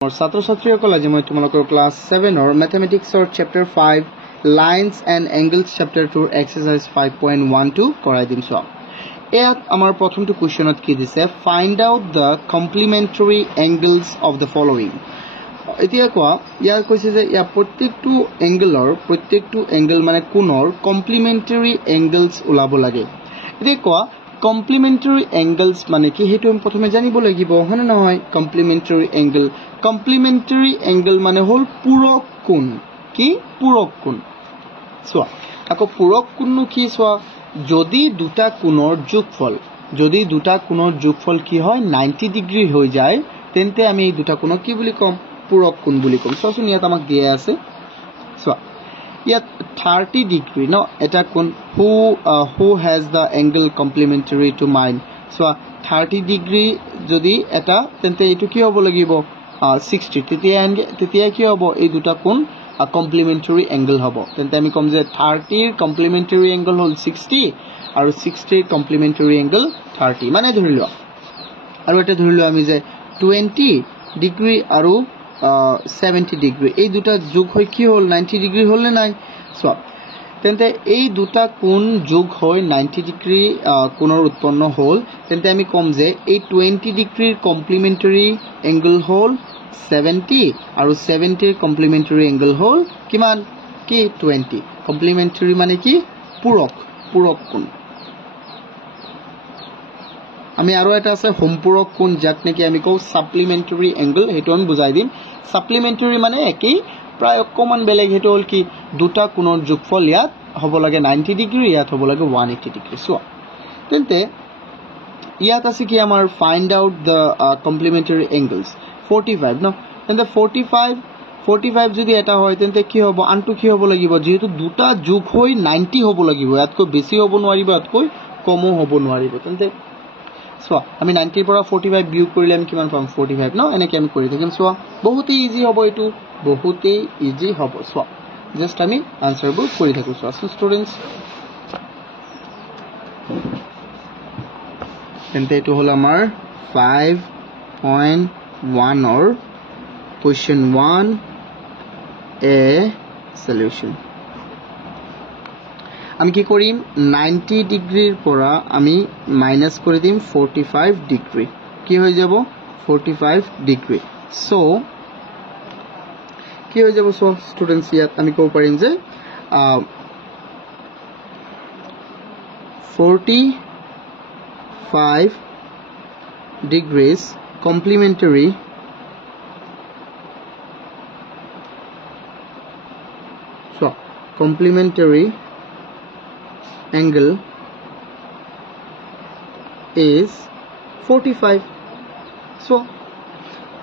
और ছাত্ৰ ছাত্ৰীসকল আজি মই তোমালোকৰ class 7 or mathematics or chapter 5 lines and angles chapter 2 exercise 5.12 কৰাই দিম সব ইয়াত আমাৰ প্ৰথমটো কোৱেশ্চনত কি দিছে find out the complementary angles of the following এতিয়া কোৱা ইয়াৰ কৈছে যে ইয়া প্ৰত্যেকটো এংগল মানে কোণৰ complementary angles ওলাব লাগে এতিয়া কোৱা complementary angles মানে কি হেতু আমি প্ৰথমে জানিব লাগিব হনে নহয় complementary angle মানে হল পূৰক কোণ কি পূৰক কোণ সোয়া আকৌ পূৰক কোণ কি সোয়া যদি দুটা কোণৰ যোগফল কি হয় 90 ডিগ্ৰী হৈ যায় তেন্তে আমি এই দুটা কোণক কি বুলি কম পূৰক কোণ বুলি কম সোচোন ইয়াত আমাক দিয়া আছে সোয়া ইয়াত 30 ডিগ্ৰী ন এটা কোণ who has the angle complementary to mine soya 30 degree যদি এটা তেন্তে এটো কি হ'ব লাগিব 60 তেতিয়া কি হ'ব এই দুটা কোণ complementary angle হ'ব তেন্তে আমি কম যে 30 ৰ complementary angle হল 60 আৰু 60 ৰ complementary angle 30 মানে ধৰিলো আৰু এটা ধৰিলো আমি যে 20 ডিগ্ৰী আৰু 70 ডিগ্ৰী এই দুটা যোগ হৈ কি হল 90 ডিগ্ৰী হল নে নাই সো তেন্তে এই দুটা কোণ যোগ হৈ 90 ডিগ্ৰী কোণৰ উৎপন্ন হল তেন্তে আমি কম যে এই 20 ডিগ্ৰীৰ complementary angle হল 70 আৰু 70 ৰ complementary angle হল কিমান কি 20 complementary মানে কি পূৰক কোণ আমি আৰু এটা আছে সম্পূৰক কোণ যাক নেকি আমি কও supplementary angle হেতু আমি বুজাই দিম supplementary মানে একেই প্ৰায় অকমান বেলেগ হেতু হল কি দুটা কোণৰ যোগফল ইয়াত হ'ব লাগে 90 ডিগ্ৰী ইয়াত হ'ব লাগে 180 ডিগ্ৰী সো তেন্তে ইয়াত আছে কি আমাৰ find out the complementary angles 45 no তেন্তে 45 যদি এটা হয় তেন্তে কি হ'ব আনটো কি হ'ব লাগিব যেহেতু দুটা যোগ হৈ 90 হ'ব লাগিব ইয়াতকৈ বেছি হ'ব নোৱাৰিব ইয়াতকৈ কমও হ'ব নোৱাৰিব তেন্তে সো আমি 90 ৰ পৰা 45 বিয়োগ কৰিলে আমি কিমান পাম 45 ন এনেকৈ আমি কৰি থাকিম সো বহুত ইজি হ'ব এটো বহুত ইজি হ'ব সো জাস্ট আমি আনসাৰবোৰ কৰি থাকো সো স্টুডেন্টস তেন্তে এটো হল আমাৰ 5.1 or question 1 a solution আমি কি কৰিম 90 ডিগ্ৰীৰ পৰা আমি মাইনাস কৰি দিম 45 ডিগ্ৰী কি হৈ যাব 45 ডিগ্ৰী সো কি হৈ যাব সো স্টুডেন্টস ইয়াত আমি কব পাৰিম যে 45 degrees complementary angle is 45 so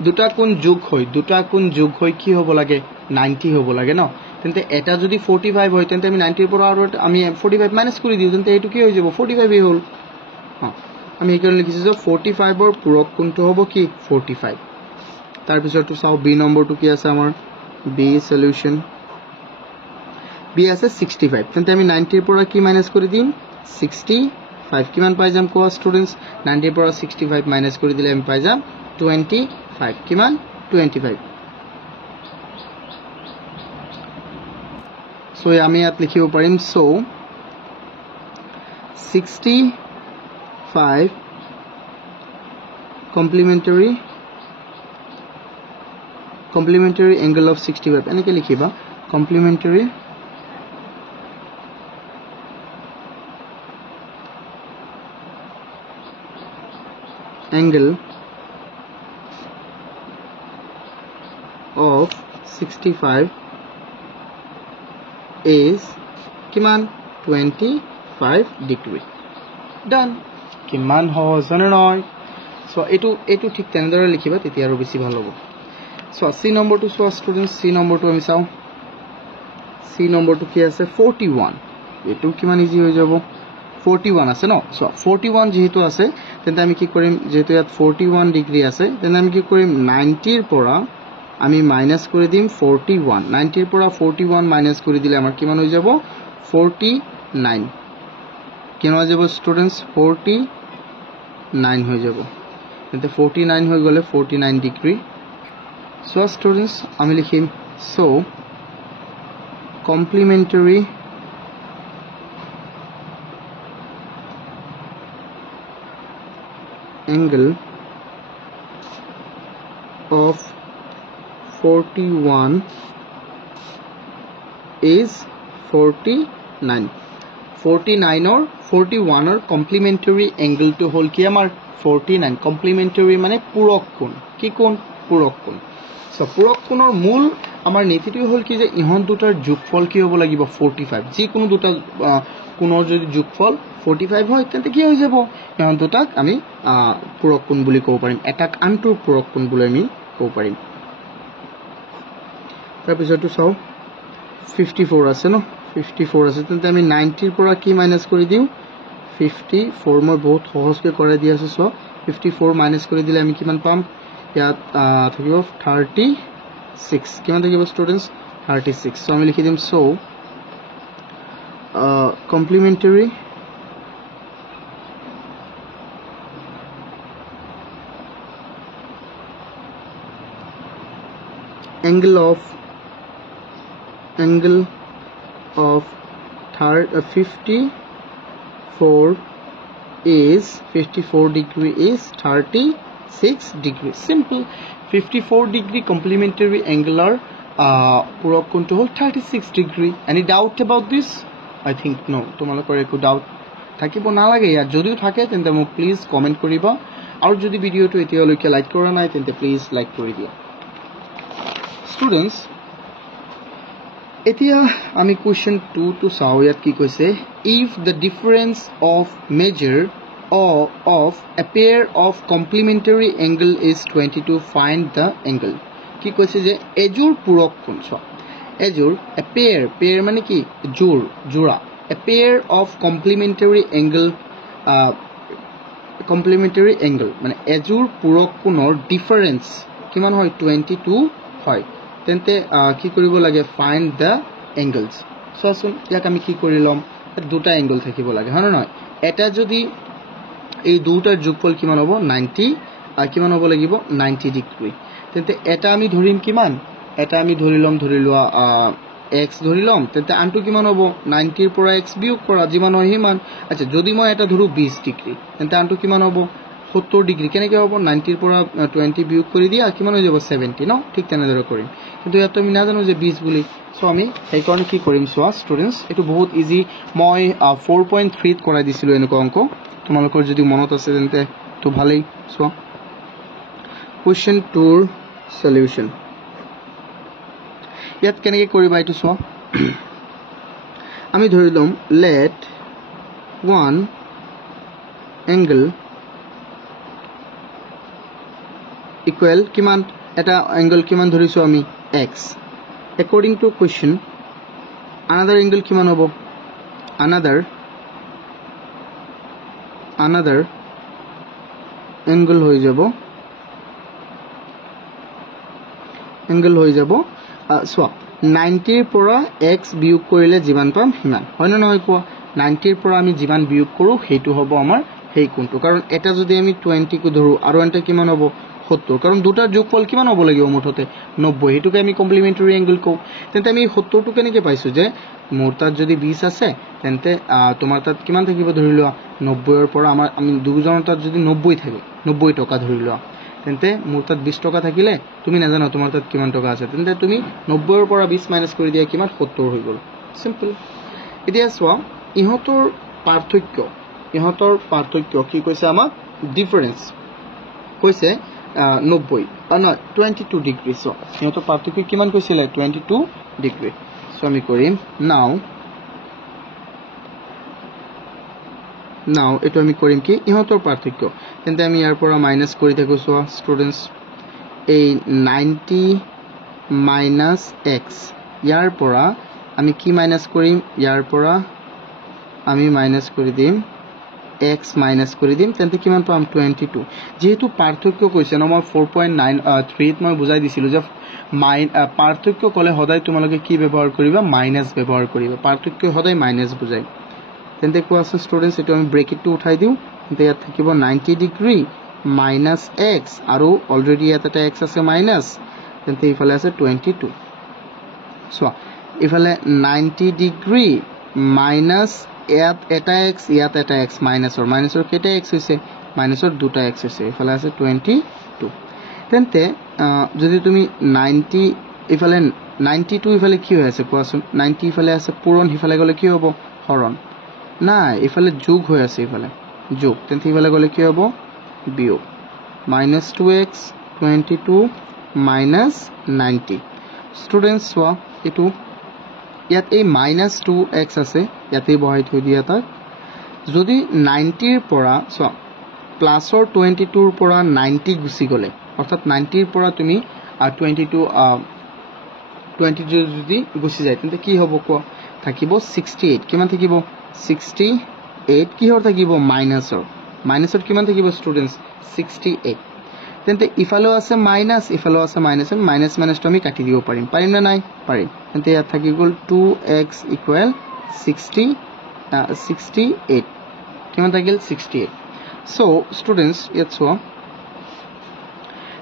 দুটা কোণ যোগ হৈ কি হ'ব লাগে 90 হ'ব লাগে ন তেন্তে এটা যদি 45 হয় তেন্তে আমি 90 ৰ পৰা আৰু আমি 45 মাইনাস কৰি দিও তেন্তে এটো কি হৈ যাব 45 এই হল আমি এই কাৰণে লিখিছো যে 45 ৰ পূৰক কোণটো হ'ব কি 45 তাৰ পিছৰটো চাও বি নম্বৰটো কি আছে আমাৰ বি সলিউশন বি আছে 65 তেন্তে আমি 90 ৰ পৰা কি মাইনাস কৰি দিম 65 কিমান পাই যাম কোৱা স্টুডেন্টস 90 ৰ পৰা 65 মাইনাস কৰি দিলে আমি পাই যাম 25 কিমান 25 সো আমি ইয়াত লিখিব পাৰিম সো 65 complementary angle of 65 এনেকৈ লিখিবা complementary angle of 65 is কিমান 25 degree done কিমান হজনে নয় সো এটো ঠিক তেনেদৰে লিখিবা তেতিয়া আৰু বেছি ভাল হ'ব সো সি নম্বৰটো সো স্টুডেন্টস সি নম্বৰটো আমি চাও সি নম্বৰটো কি আছে 41 এটো কিমান ইজি হৈ যাব 41 আছে ন সো 41 যেহেতু আছে তেন্তে আমি কি কৰিম যেহেতু ইয়াত 41 ডিগ্ৰী আছে তেন্তে আমি কি কৰিম 90 ৰ পৰা আমি মাইনাস কৰি দিম 41 90 ৰ পৰা 41 মাইনাস কৰি দিলে আমাৰ কিমান হৈ যাব 49 কিমান হৈ যাব স্টুডেন্টস 49 হৈ যাব তেন্তে 49 হৈ গলে 49 ডিগ্ৰী So students, আমি লিখিম so complementary angle of 41 is 49. 49 or 41 or complementary angle to whole ki amar 49. Complementary mane purok kon. Ki kon? Purok kon. So purok konor mool amar নীতিটো হল কি যে ইহন দুটাৰ যোগফল কি হ'ব লাগিব 45. যি কোনো দুটা কোণৰ যদি যোগফল 45 হয় তেন্তে কি হৈ যাব ইহন দুটাক আমি পূৰক কোণ বুলি ক'ব পাৰিম এটাক আনটোৰ পূৰক কোণ বুলি আমি ক'ব পাৰিম তাৰ পিছতো চাও 54 আছে ন 54 আছে তেন্তে আমি 90 ৰ পৰা কি মাইনাস কৰি দিও 54 মই বহুত সহজকৈ কৰাই দি আছো সো 54 মাইনাস কৰি দিলে আমি কিমান পাম ইয়াত থাকিব 36 কিমান থাকিব স্টুডেন্টস 36 সো আমি লিখি দিম so complementary angle of 54 is 54 degree is 36 degree. Simple. 54 degree complementary angular purok kon to hol 36 degree. Any doubt about this? I think no. Tomalokor eku doubt থাকিব না লাগে ইয়াৰ যদিও থাকে তেন্তে মোক প্লিজ কমেন্ট কৰিবা আৰু যদি ভিডিওটো এতিয়ালৈকে লাইক কৰা নাই তেন্তে প্লিজ লাইক কৰি দিয়া স্টুডেন্টস এতিয়া আমি কোৱেশ্চন 2 টু চাও ইয়াত কি কৈছে if the difference of measure or of a pair of complementary angle is 22 find the angle কি কৈছে যে এজোৰ পূৰক কোণ চ এজোৰ a pair মানে কি জোৰ জোড়া a pair of complementary angle মানে এজোৰ পূৰক কোণৰ ডিফাৰেন্স কিমান হয় 22 হয় তেন্তে কি কৰিব লাগে ফাইন্ড দ্য এঙ্গেলস সো আসুন ইয়াক আমি কি কৰিলাম দুটা এঙ্গেল থাকিব লাগে হয় না এটা যদি এই দুটাৰ যোগফল কিমান হ'ব 90 আৰ কিমান হ'ব লাগিব 90 ডিগ্ৰী তেন্তে এটা আমি ধৰিম কিমান এটা আমি ধৰিলোৱা x ধৰিলাম তেন্তে আনটো কিমান হ'ব 90 ৰ পৰা x বিয়োগ কৰা যিমান হয় হিমান আচ্ছা যদি মই এটা ধৰু 20 ডিগ্ৰী তেন্তে আনটো কিমান হ'ব 70 ডিগ্ৰী কেনেকৈ হ'ব 90 ৰ পৰা 20 বিয়োগ কৰি দিয়া কিমান হৈ যাব 70 ন ঠিক তেনেদৰে কৰিম কিন্তু ইয়াত আমি নাজানো যে 20 বুলি সো আমি এই কাৰণে কি কৰিম সো স্টুডেন্টস এটো বহুত ইজি মই 4.3 ত কৰাই দিছিলো এনেকুৱা অংক তোমালোকৰ যদি মনত আছে তেন্তে তো ভালেই সো কোৱেশ্চন 2 ৰ সলিউশন ইয়াত কেনেকৈ কৰিবা এটো সো আমি ধৰিলম let one angle equal কিমান এটা angle কিমান ধৰিছো আমি x according to question another angle কিমান হ'ব another angle হৈ যাব সো 90 ৰ পৰা x বিয়োগ কৰিলে যিমান পাম হিমান হয় না নহয় কোৱা 90 ৰ পৰা আমি যিমান বিয়োগ কৰো হেতু হ'ব আমাৰ হেই কোনটো কাৰণ এটা যদি আমি 20 কো ধৰো আৰু এটা কিমান হ'ব 70 কাৰণ দুটাৰ যোগফল কিমান হ'ব লাগিব মুঠতে 90 হেতুকে আমি কমপ্লিমেন্টাৰী এঙ্গেল কও তেন্তে আমি 70 টো কেনেকৈ পাইছো যে মোৰ তাত যদি 20 আছে তেন্তে তোমাৰ তাত কিমান থাকিব ধৰিলোৱা 90 ৰ পৰা আমি দুজনৰ তাত যদি 90 থাকে 90 টকা ধৰিলোৱা তেন্তে মোৰ তাত 20 টকা থাকিলে তুমি নাজানো তোমাৰ তাত কিমান টকা আছে তেন্তে তুমি 90 ৰ পৰা 20 মাইনাস কৰি দিয়া কিমান 70 হৈ গল সিম্পল এতিয়া চোৱা ইহতৰ পাৰ্থক্য কি কৈছে আমাক ডিফাৰেন্স কৈছে 90 না 22 ডিগ্ৰী সো ইহতৰ পাৰ্থক্য কিমান কৈছিলে 22 ডিগ্ৰী সো আমি কৰিম নাও এটো আমি কৰিম কি ইহতৰ পাৰ্থক্য তেন্তে আমি ইয়াৰ পৰা মাইনাস কৰি থাকো সো স্টুডেন্টস এই 90 মাইনাস x ইয়াৰ পৰা আমি কি মাইনাস কৰিম ইয়াৰ পৰা আমি মাইনাস কৰি দিম x মাইনাস কৰি দিম তেন্তে কিমান পাম 22 যেহেতু পাৰ্থক্য কৈছে ন মই 4.93 ত মই বুজাই দিছিলো যে পাৰ্থক্য কলে সদায় তোমালোকে কি ব্যৱহাৰ কৰিবা মাইনাস ব্যৱহাৰ কৰিবা পাৰ্থক্য সদায় মাইনাস বুজাই তেন্তে কোৱা আছে স্টুডেন্টস এটো আমি ব্ৰেকেটটো উঠাই দিও তেন্তে ইয়াত থাকিব 90 ডিগ্ৰী মাইনাস x আৰু অলৰেডি ইয়াত এটা x আছে মাইনাস তেন্তে ইফালে আছে 22 চোৱা ইফালে 90 ডিগ্ৰী মাইনাছ ইয়াত এটা x ইয়াত এটা x মাইনাছৰ কেইটা x হৈছে মাইনাছৰ দুটা x হৈছে ইফালে আছে 22 তেন্তে যদি তুমি 90 ইফালে 92 ইফালে কি হৈ আছে কোৱাচোন 90 ইফালে আছে পূৰণ ইফালে গলে কি হ'ব হৰণ নাই ইফালে যোগ হৈ আছে ইফালে যোগ তেন্তে ইফালে গলে কি হ'ব বিয়োগ -2x 22 -90 স্টুডেন্টস চোৱা এটো ইয়াত এই -2x আছে ইয়াতে বহাই থৈ দিয়া তাক যদি 90 ৰ পৰা চোৱা প্লাসৰ 22 ৰ পৰা 90 গুছি গলে অৰ্থাৎ 90 ৰ পৰা তুমি 22 যদি গুছি যায় তেন্তে কি হ'ব কোৱা থাকিব 68 কিমান থাকিব 68 কিহৰ থাকিব মাইনাছৰ কিমান থাকিব স্টুডেন্টস 68 তেন্তে ইফালে আছে মাইনাস ইফালে আছে মাইনাস তো আমি কাটি দিব পাৰিম না নাই পাৰিম তেন্তে ইয়াত থাকি গল 2x = 68 কিমান থাকিল 68 সো স্টুডেন্টস ইয়াত চোৱা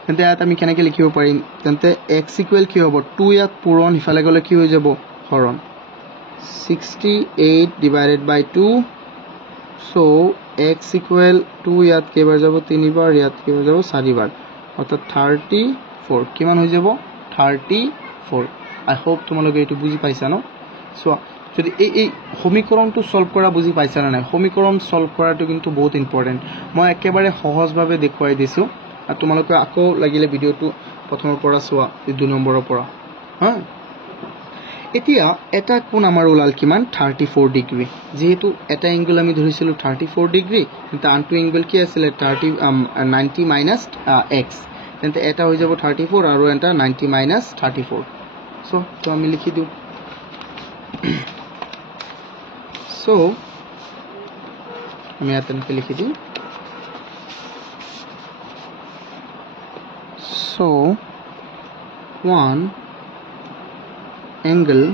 তেন্তে ইয়াত আমি কেনেকৈ লিখিব পাৰিম তেন্তে x = কি হ'ব 2 ইয়াত পূৰণ ইফালে গলে কি হৈ যাব হৰণ 68 / 2 so x = 2 ইয়াত কেবাৰ যাব 3 বাৰ ইয়াত কেবাৰ যাব 4 বাৰ অৰ্থাৎ 34 কিমান হৈ যাব 34 আই হোপ তোমালোকে এটো বুজি পাইছা ন সো যদি এই সমীকৰণটো সলভ কৰা বুজি পাইছা না নাই সমীকৰণ সলভ কৰাটো কিন্তু বহুত ইম্পৰ্টেন্ট মই একেবাৰে সহজভাৱে দেখুৱাই দিছো আৰু তোমালোকে আকৌ লাগিলে ভিডিওটো প্ৰথমৰ পৰা চোৱা 2 নম্বৰৰ পৰা হা এতিয়া এটা কোণ আমাৰ ওলাল কিমান 34 ডিগ্ৰী যেহেতু এটা এংগল আমি ধৰিছিলো 34 ডিগ্ৰী কিন্তু আনটো এংগল কি আছিল 90 - x তেন্তে এটা হৈ যাব 34 আৰু এটা 90 - 34 সো তো আমি লিখি দিও সো আমি ইয়াতে লিখি দিম so 1 angle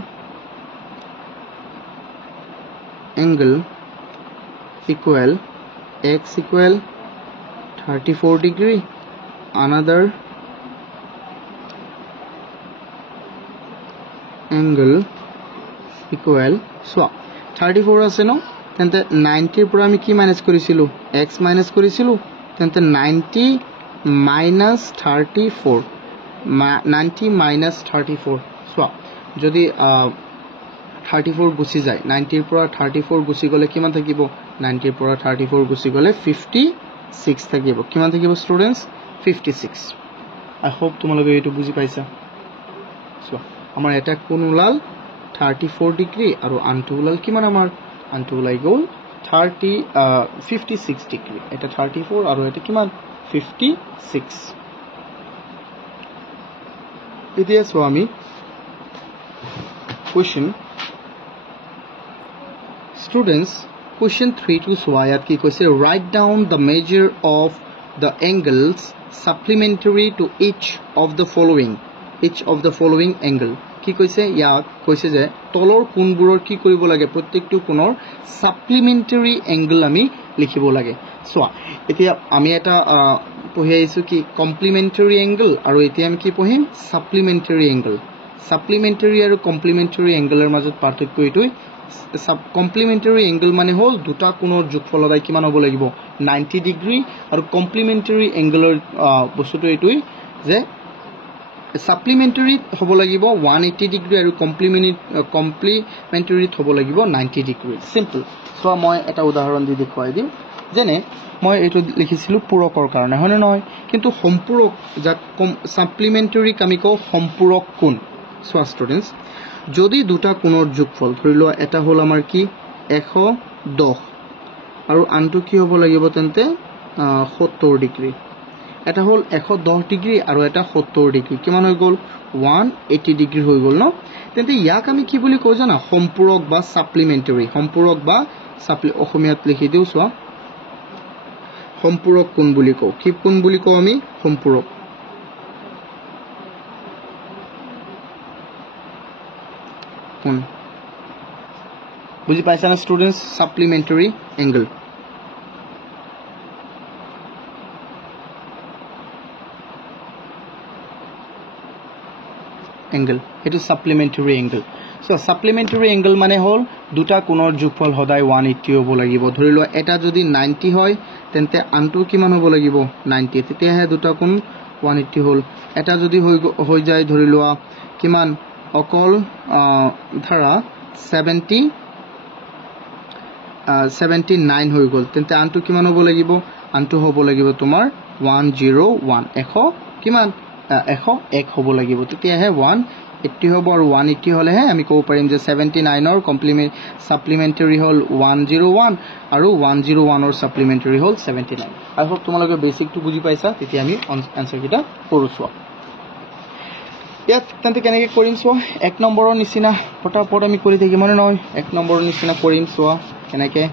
equal x equal 34 degree another angle equal so 34 আছে ন তেন্তে 90 ৰ পৰা আমি কি মাইনাস কৰিছিলো x মাইনাস কৰিছিলো তেন্তে 90 - 34 90 - 34 so যদি 34 গুছি যায় 90 ৰ পৰা 34 গুছি গলে কিমান থাকিব 90 ৰ পৰা 34 গুছি গলে 56 থাকিব কিমান থাকিব স্টুডেন্টস 56 আই হোপ তোমালোকে এটো বুজি পাইছা সো আমাৰ এটা কোণ ওলাল 34 ডিগ্ৰী আৰু আনটো ওলাল কিমান আমাৰ আনটো ওলাই গল 56 ডিগ্ৰী এটা 34 আৰু এটা কিমান 56 এতিয়া সো আমি question students question 3 to swayat ki koise write down the measure of the angles supplementary to each of the following angle ki koise ya koise je tolor kunburor ki koribo lage prottektu kunor supplementary angle ami likhibo lage so etia ami eta pohi aisu ki complementary angle aru etia ami ki pohim supplementary angle supplementary আৰু complementary angle এৰ মাজত পাৰ্থক্য এটুই complementary angle মানে হল দুটা কোণৰ যোগফল দাই কিমান হ'ব লাগিব 90 ডিগ্ৰী আৰু complementary angle এৰ বস্তুটো এটুই যে supplementary হ'ব লাগিব 180 ডিগ্ৰী আৰু complementary হ'ব লাগিব 90 ডিগ্ৰী সিম্পল সো মই এটা উদাহৰণ দি দেখুৱাই দিম যেনে মই এটো লিখিছিলো পূৰকৰ কাৰণে হয়নে নহয় কিন্তু সম্পূৰক যা supplementary কামিকো সম্পূৰক কোণ সো স্টুডেন্টস যদি দুটা কোণৰ যোগফল ধৰিলো এটা হল আমাৰ কি 110 আৰু আনটো কি হ'ব লাগিব তেন্তে 70 ডিগ্ৰী এটা হল 110 ডিগ্ৰী আৰু এটা 70 ডিগ্ৰী কিমান হৈ গল 180 ডিগ্ৰী হৈ গল ন তেন্তে ইয়াক আমি কি বুলি কও জানা সম্পূৰক বা সাপ্লিমেন্টাৰী সম্পূৰক বা অসমীয়াত লিখি দিও সোৱা সম্পূৰক কোণ বুলি কও কি কোণ বুলি কও আমি সম্পূৰক কোণ বুজি পাইছা না স্টুডেন্টস সাপ্লিমেন্টাৰী এংগল এংগল এটো সাপ্লিমেন্টাৰি এংগল সো সাপ্লিমেন্টাৰি এংগল মানে হল দুটা কোণৰ যোগফল সদায় 180 হ'ব লাগিব ধৰি লোৱা এটা যদি 90 হয় তেন্তে আনটো কিমান হ'ব লাগিব 90 তেতিয়াহে দুটা কোণ 180 হল এটা যদি হৈ যায় ধৰি লোৱা কিমান অকল ধৰা 79 হৈ গল তেন্তে আনটো কিমান হ'ব লাগিব আনটো হ'ব লাগিব তোমাৰ 101 100 কিমান 101 হ'ব লাগিব তেতিয়াহে 180 হ'ব আৰু 180 হলেহে আমি ক'ব পাৰিম যে 79 ৰ কমপ্লিমেন্ট সাপ্লিমেন্টাৰি হল 101 আৰু 101 ৰ সাপ্লিমেন্টাৰি হল 79 আই হোপ তোমালোকে বেসিকটো বুজি পাইছা তেতিয়া আমি আনসাৰ কিটা কৰোছো ইয়াত তেন্তে কেনেকৈ কৰিম চোৱা 1 নম্বৰৰ নিচিনা পটাপট আমি কৰি থাকি মানে নহয় 1 নম্বৰৰ নিচিনা কৰিম চোৱা কেনেকৈ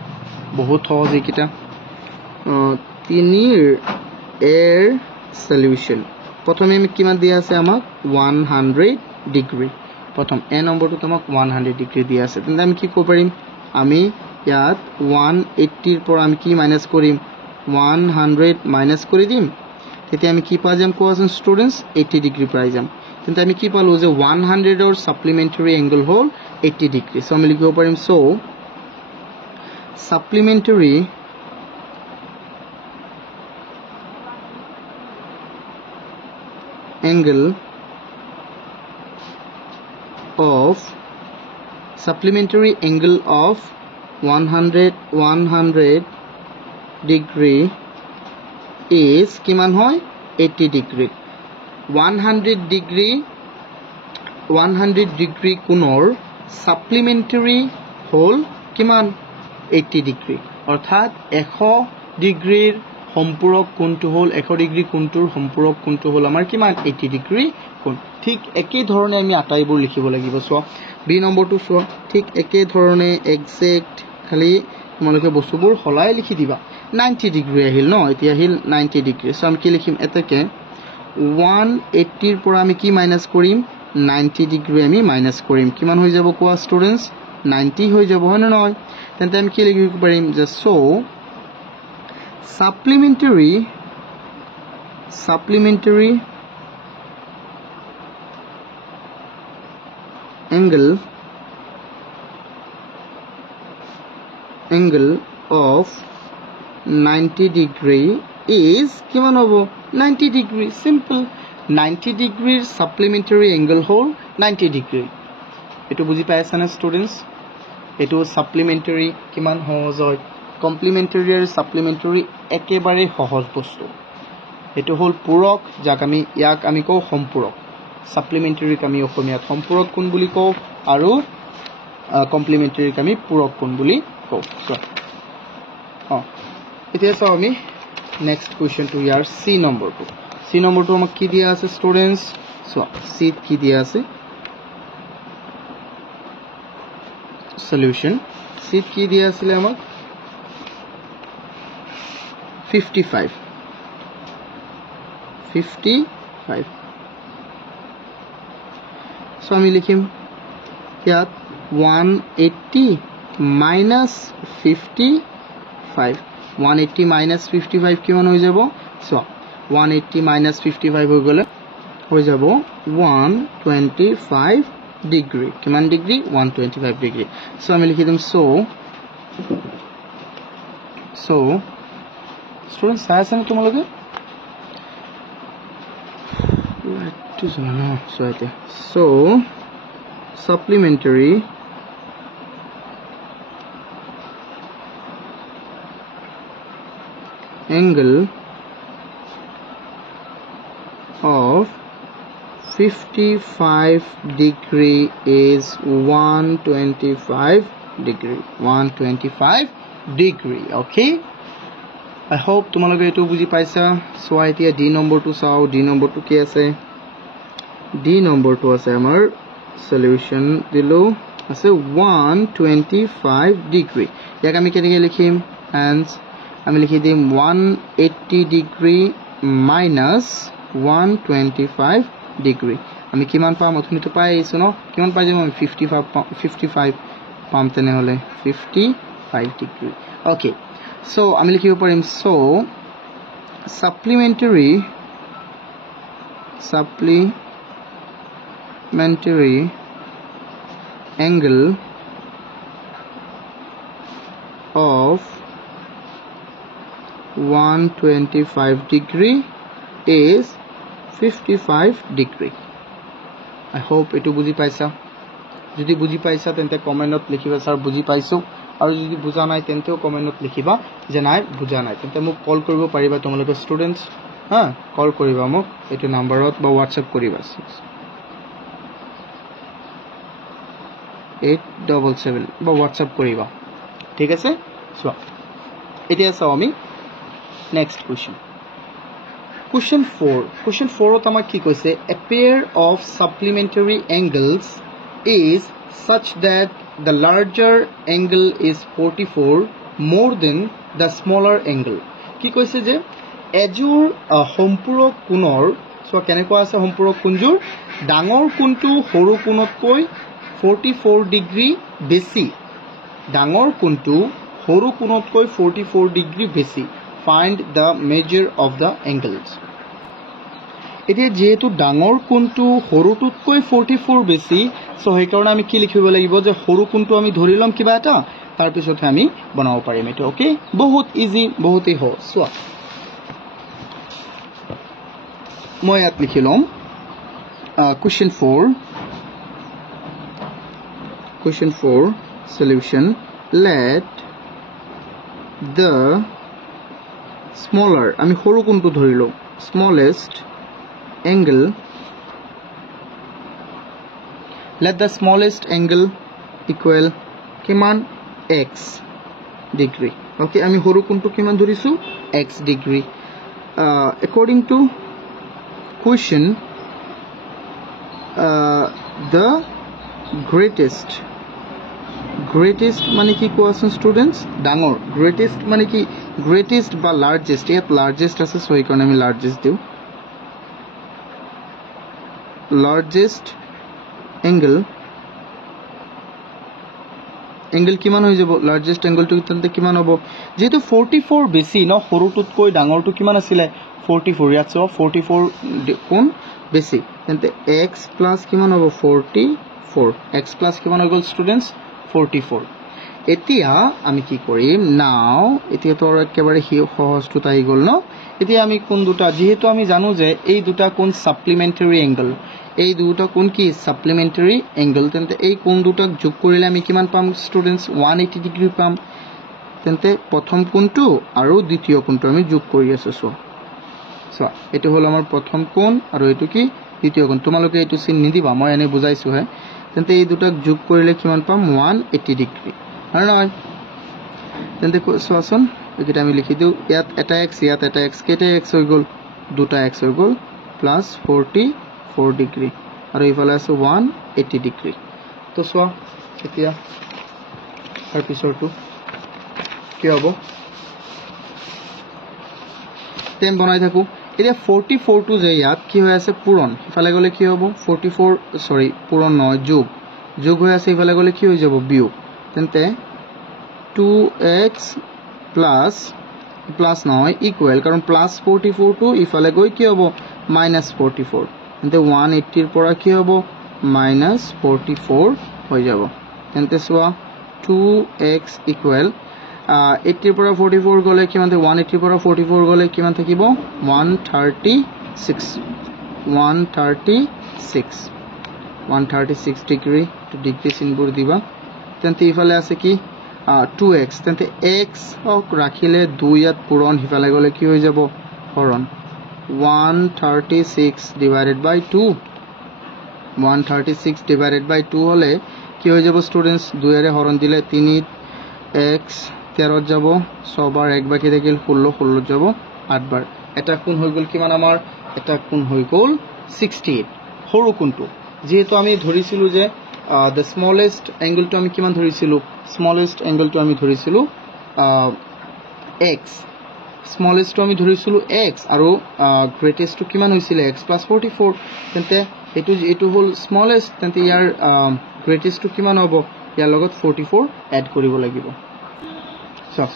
বহুত সহজ এইকিটা 3 এৰ সলিউশন প্ৰথমে আমি কিমান দিয়া আছে আমাক 100 ডিগ্ৰী প্ৰথম এ নম্বৰটো তোমাক 100 ডিগ্ৰী দিয়া আছে তেন্তে আমি কি কৰিব পাৰিম আমি ইয়াত 180 ৰ পৰা আমি কি মাইনাস কৰিম 100 মাইনাস কৰি দিম তেতিয়া আমি কি পাই যাম কোৱাচোন ষ্টুডেন্টস 80 ডিগ্ৰী পাই যাম তেন্তে আমি কি পালো যে 100 ৰ সাপ্লিমেন্টাৰি এংগল হল 80 ডিগ্ৰী সো আমি লিখিব পাৰিম so supplementary angle of 100 degree is কিমান হয় 80 degree 100 degree কোণৰ সাপ্লিমেন্টাৰি হল কিমান 80 ডিগ্ৰী অৰ্থাৎ 100 ডিগ্ৰীৰ সম্পূৰক কোণটো হল 100 ডিগ্ৰী কোণটোৰ সম্পূৰক কোণটো হল আমাৰ কিমান 80 ডিগ্ৰী কোণ ঠিক একে ধৰণে আমি আটাইবোৰ লিখিব লাগিব সো বি নম্বৰটো সো ঠিক একে ধৰণে এক্সাক্ট খালি তোমালোকে বস্তুবোৰ হলাই লিখি দিবা 90 ডিগ্ৰী আহিল ন এতিয়া আহিল 90 ডিগ্ৰী সো আমি কি লিখিম এটাকে 180 ৰ পৰা আমি কি মাইনাস কৰিম 90 ডিগ্ৰী আমি মাইনাস কৰিম কিমান হৈ যাব কোৱা ষ্টুডেন্টস 90 হৈ যাব হয় না নহয় তেন্তে আমি কি লিখিব পাৰিম যে so supplementary angle of 90 degree is কিমান হ'ব 90 degree simple 90 degree supplementary angle হল 90 degree এটো বুজি পাইছা না ষ্টুডেন্টস এটো supplementary কিমান সহজ হয় কমপ্লিমেন্টারি আর সাপ্লিমেন্টারি একেবারে সহজ বস্তু এটো হল পূরক যাক আমি ইয়াক আমি কও সম্পূরক সাপ্লিমেন্টারিক আমি অসমীয়াত সম্পূরক কোণ বুলি কও আৰু কমপ্লিমেন্টাৰিক আমি পূৰক কোণ বুলি কও এতিয়া চাও আমি নেক্সট কোৱেশ্চন টু ইয়াৰ সি নম্বৰটো আমাক কি দিয়া আছে ষ্টুডেন্টস সো সি কি দিয়া আছে সলিউশন সি কি দিয়া আছিল আমাক 55 so আমি লিখিম ইয়াত 180 minus 55 180 minus 55 কিমান হৈ যাব so 180 minus 55 হৈ গলে হৈ যাব 125 ডিগ্ৰী কিমান ডিগ্ৰী 125 ডিগ্ৰী so আমি লিখি দিম so students sayasan tumaloge so supplementary angle of 55 degree is 125 degree okay I hope তোমালোকে এটো বুজি পাইছা সো এতিয়া ডি নম্বৰটো চাও ডি নম্বৰটো কি আছে ডি নম্বৰটো আছে আমাৰ সলিউশন দিলো আছে 125 ডিগ্ৰী ইয়াক আমি কেনেকৈ লিখিম এন্ড আমি লিখি দিম 180 ডিগ্ৰী minus 125 ডিগ্ৰী আমি কিমান পাম অথনিটো পাই আইছো ন কিমান পাই যাম 55 পাম তেনে হলে 55 ডিগ্ৰী ওকে so আমি লিখিব পাৰিম so supplementary supplementary angle of 125 degree is 55 degree. I hope etu buji paisa. Jodi buji paisa tente comment not likhiba sir buji paisu, aru jodi buja nai tenteo comment not likhiba je nai buja nai, tente muk call koribo pariba tomaloke students, ha call koriba muk etu number ot ba WhatsApp koriba 877 বা WhatsApp করিবা ঠিক আছে so এতিয়া চাও আমি next question 4 ত আমাক কি কৈছে a pair of supplementary angles is such that the larger angle is 44 more than the smaller angle কি কৈছে যে এজুৰ সম্পূৰক কোণৰ সো কেনেকুৱা আছে সম্পূৰক কোণজুৰ ডাঙৰ কোণটো সৰু কোণতকৈ 44 ডিগ্ৰী বেছি ডাঙৰ কোণটো সৰু কোণতকৈ 44 ডিগ্ৰী বেছি find the measure of the angles এতিয়া যেহেতু ডাঙৰ কোণটো সৰুটোতকৈ 44 বেছি সো সেই কাৰণে আমি কি লিখিব লাগিব যে সৰু কোণটো আমি ধৰি লম কিবা এটা তাৰ পিছত আমি বনাব পাৰিম এটা ওকে বহুত ইজি বহুতই সহজ সো মই ইয়াত লিখি লম question 4 solution let the smaller আমি সৰু কোণটো ধৰিলো smallest angle let the smallest angle equal কিমান x degree okay আমি সৰু কোণটো কিমান ধৰিছো x degree according to question the greatest মানে কি কোৱাচোন students ডাঙৰ greatest মানে কি greatest বা largest ইয়াত largest আছে সো এইকাৰণে আমি largest দিও largest angle কিমান হৈ যাব largest angle টো তেন্তে কিমান হ'ব যেটো 44 বেছি ন সৰুটোতকৈ ডাঙৰটো কিমান আছিল 44 ইয়াত সো 44 কোণ বেছি তেন্তে x প্লাস কিমান হ'ব 44 x প্লাস কিমান হৈ গল students 44 এতিয়া আমি কি কৰিম নাও এতিয়া তো একেবাৰে সহজটো তাই গল ন এতিয়া আমি কোন দুটা যেহেতু আমি জানো যে এই দুটা কোন সাপ্লিমেন্টারি অ্যাঙ্গেল এই দুটা কোন কি সাপ্লিমেন্টারি অ্যাঙ্গেল তেন্তে এই কোন দুটাক যোগ কৰিলে আমি কিমান পাম স্টুডেন্টস 180 ডিগ্ৰী পাম তেন্তে প্ৰথম কোণটো আৰু দ্বিতীয় কোণটো আমি যোগ কৰি আছো সো এটো হল আমাৰ প্ৰথম কোণ আৰু এটো কি দ্বিতীয় কোণ তোমালোকে এটো চিন নিদিবা মই এনে বুজাইছো হে তেন্তে এই দুটাক যোগ কৰিলে কিমান পাম 180 ডিগ্ৰী আৰু নহয় তেন্তে সোৱাচোন এটা আমি লিখি দিও ইয়াত এটা x ইয়াত এটা x কেটা x হৈ গল দুটা x হৈ গল প্লাস 44 ডিগ্ৰী আৰু ইফালে আছে 180 ডিগ্ৰী তো সোৱা এতিয়া তাৰ পিছৰটো কি হ'ব 10 বনাই থাকো এতিয়া 44 টো যে ইয়াত কি হৈ আছে পূৰণ ইফালে গলে কি হ'ব 44 সৰি পূৰণ নহয় যোগ হৈ আছে ইফালে গলে কি হৈ যাব বিয়োগ তেন্তে 2x প্লাস নহয় ইকুৱেল কাৰণ প্লাস 44 টো ইফালে গৈ কি হ'ব -44 তেন্তে 180 ৰ পৰা কি হ'ব -44 হৈ যাব তেন্তে সোৱা 2x ইকুৱেল 80 ৰ পৰা 44 গলে কিমান থাকে 180 ৰ পৰা 44 গলে কিমান থাকিব 136 ডিগ্ৰী টু ডিগ্ৰী চিনবোৰ দিবা তেন্তে ইফালে আছে কি 2x তেন্তে x অক ৰাখিলে 2 ইয়াত পূৰণ হিফালে গলে কি হৈ যাব হৰণ 136 divided by 2 হলে কি হৈ যাব স্টুডেন্টস 2 এৰে হৰণ দিলে 3 x 13 যাব 6 বাৰ 1 বাকি থাকিল 16 যাব 8 বাৰ এটা কোণ হৈ গল কিমান আমাৰ এটা কোণ হৈ গল 68 সৰু কোণটো যেহেতু আমি ধৰিছিলো যে the smallest angle to আমি কিমান ধৰিছিলো smallest angle to আমি ধৰিছিলো x smallest to আমি ধৰিছিলো x আৰু greatest to কিমান হৈছিল x + 44 তেন্তে এটো হল smallest তেন্তে ইয়াৰ greatest to কিমান হ'ব ইয়াৰ লগত 44 এড কৰিব লাগিব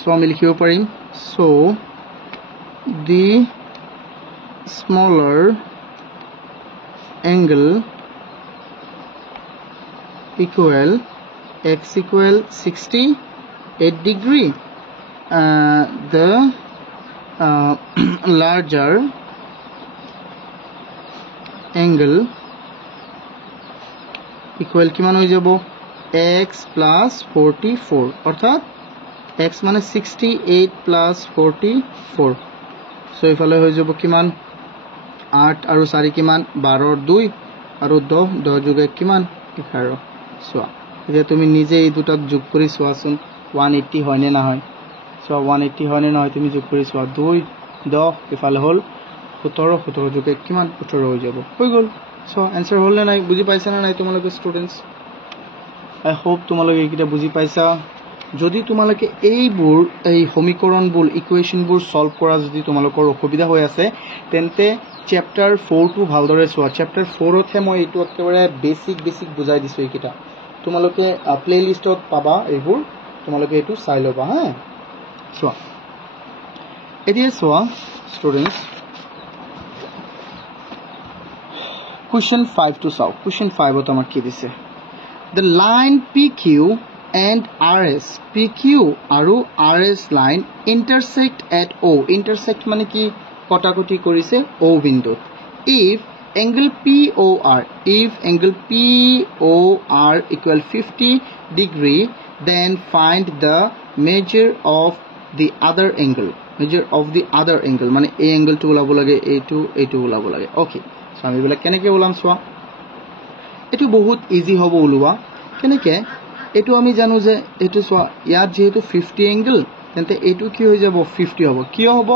সো আমি লিখিব পাৰিম so the smaller angle equal x equal 68 degree. The larger angle equal কিমান হৈ যাব x plus 44 অর্থাৎ x মানে 68 plus 44 সো ইফালে হৈ যাব কিমান 8 আৰু 4 কিমান 12 2 আৰু 10 10 যোগ 1 কিমান 11 সো এতিয়া তুমি নিজে এই দুটাক যোগ কৰি চোৱাচোন 180 হয় নে না হয় সো 180 হয় নে না হয় তুমি যোগ কৰি চোৱা 2 10 ইফালে হল 17 17 যোগ 1 কিমান 18 হৈ যাব হৈ গল সো आंसर হল নে নাই বুজি পাইছা না নাই তোমালোকে স্টুডেন্টস I hope তোমালোকে এইটা বুজি পাইছা যদি তোমালোকে এইবোৰ এই সমীকৰণবোৰ ইকুৱেশনবোৰ সলভ কৰা যদি তোমালোকৰ অসুবিধা হৈ আছে তেন্তে চ্যাপ্টাৰ 4 টো ভালদৰে চোৱা চ্যাপ্টাৰ 4 তে মই এইটো একেবাৰে বেসিক বুজাই দিছো এইকিটা তোমালোকে প্লেলিষ্টত পাবা এইবোৰ তোমালোকে এইটো চাই লবা হা চোৱা এতিয়া চোৱা students question 5 to solve question 5 ত আমাক কি দিছে the line PQ and RS PQ আৰু RS line intersect at O intersect মানে কি কটাকটি কৰিছে O বিন্দুত if angle POR equal 50 degree then find the measure of the other angle মানে এই angle টো ওলাব লাগে এইটো ওলাব লাগে okay so আমি বলা কেনেকে ওলাম সোয়া এটো বহুত ইজি হ'ব ওলোৱা কেনেকে এটো আমি জানো যে এটো সোয়া ইয়াত যেহেতু 50 angle তেন্তে এটো কি হৈ যাব 50 হ'ব কিয় হ'ব